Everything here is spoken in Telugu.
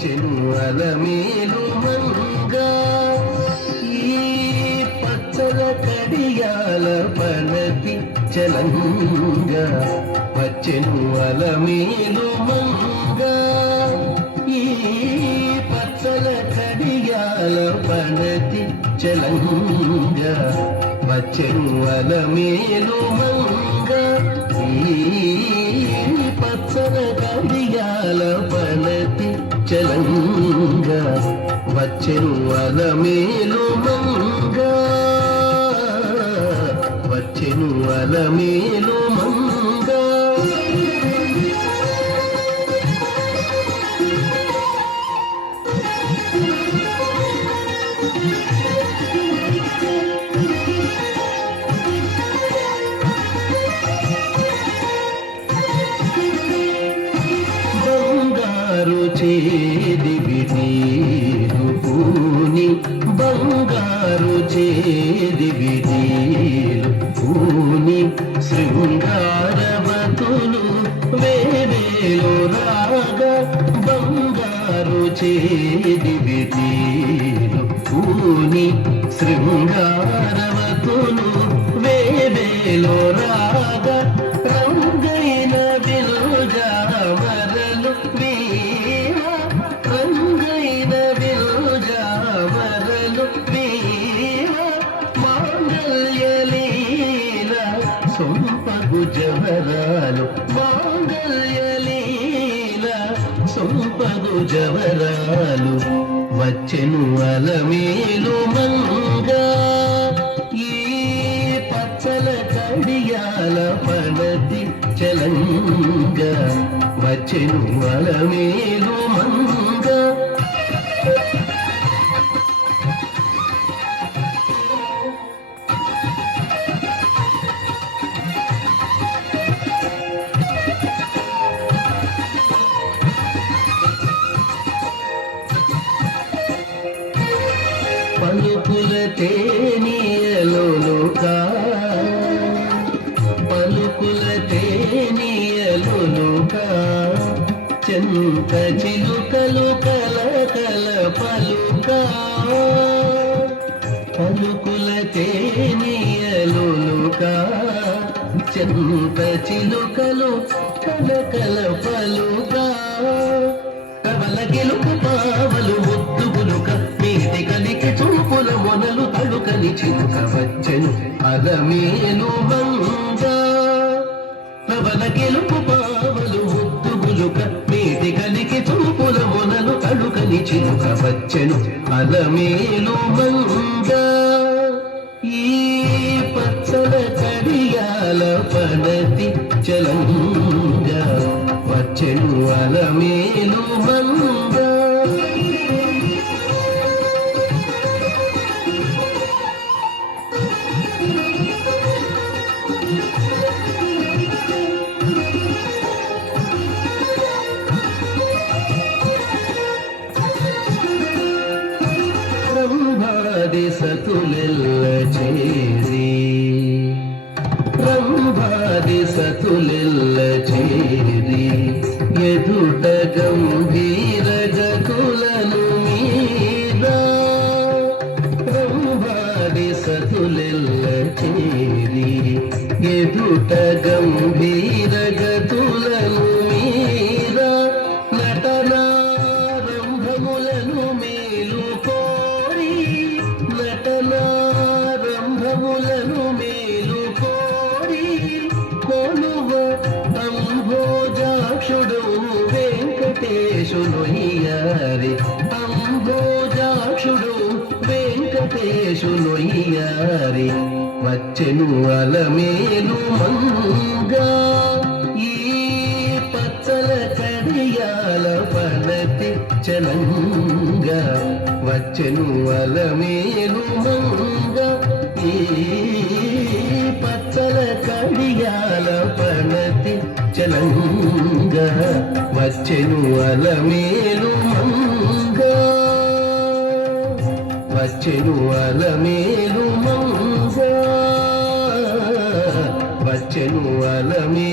వచ్చెను అలమేలు మంగా ఈ పచ్చల కడియాల పనతి చలంగా వచ్చెను అలమేలు మంగా ఈ పచ్చల కడియాల పనతి చలంగా వచ్చెను అలమేలు మంగా ఈ పచ్చల కడియాల పనతి చలంగా వచ్చెను అలమేలు మంగా వచ్చెను అలమేలు మంగా చేది విధీలు పూని బంగారు చేది విధీలు పూని శృంగారవతులు వేవేలు రాగా బంగారు చేది విధీలు పూని శృంగారవతులు వేవేలు రాగా రంగైన విలుజా మరలు రంగైన విలుజా మరలు మాంగళ్యలీల సొంపగు జవరాలు మాంగళ్యలీల సొంపగు జవరాలు వచ్చెను అలమేలు మంగా ఈ పచ్చల కడియాల పనతి చలంగా వచ్చెను అలమేలు మంగా పలుకుల తేనియలోలుగా పలుకుల తేనియలోలుగా చెంత చిలుకలు కల కల పలుకా పలుకుల తేనియలోలుగా చెంత చిలుకలు కల కల పలుకా కవల గెలుపు పావలు ముద్దుగులుక నీటి కలికి చూపుల మొనలు తడుకని చిలుక వచ్చెను అలమేలు మంగా కవల గెలుపు పావలు ముద్దుగులుక నీటి కలికి చూపుల మొనలు తడుకని చిలుక వచ్చెను అలమేలు మంగా ఈ పచ్చల కడియాల పనతి చలంగా వచ్చెను అలమేలు మంగా రంభాది సతులెల్ల చేరి రంభాది సతులెల్ల చేరి ఎదుట గంభీర గతులను మీరా రంభాది సతులెల్ల చేరి ఎదుట గంభీర గతులను మీరా నటనారంభములను మేలు కోరి నటనారంభములను మేలు కోరి కొలువ అంభోజాక్షుడు వెంకటేశునొయ్యారి అంభోజాక్షుడు వెంకటేశునొయ్యారి వచ్చెను అలమేలు మంగా ఈ పచ్చల కడియాల పనతి చలంగా వచ్చెను అలమేలు మంగా ఈ పచ్చల కడియాల పనతి చలంగా వచ్చెను అలమేలు మంగా వచ్చెను అలమేలు మంగా వచ్చెను అలమేలు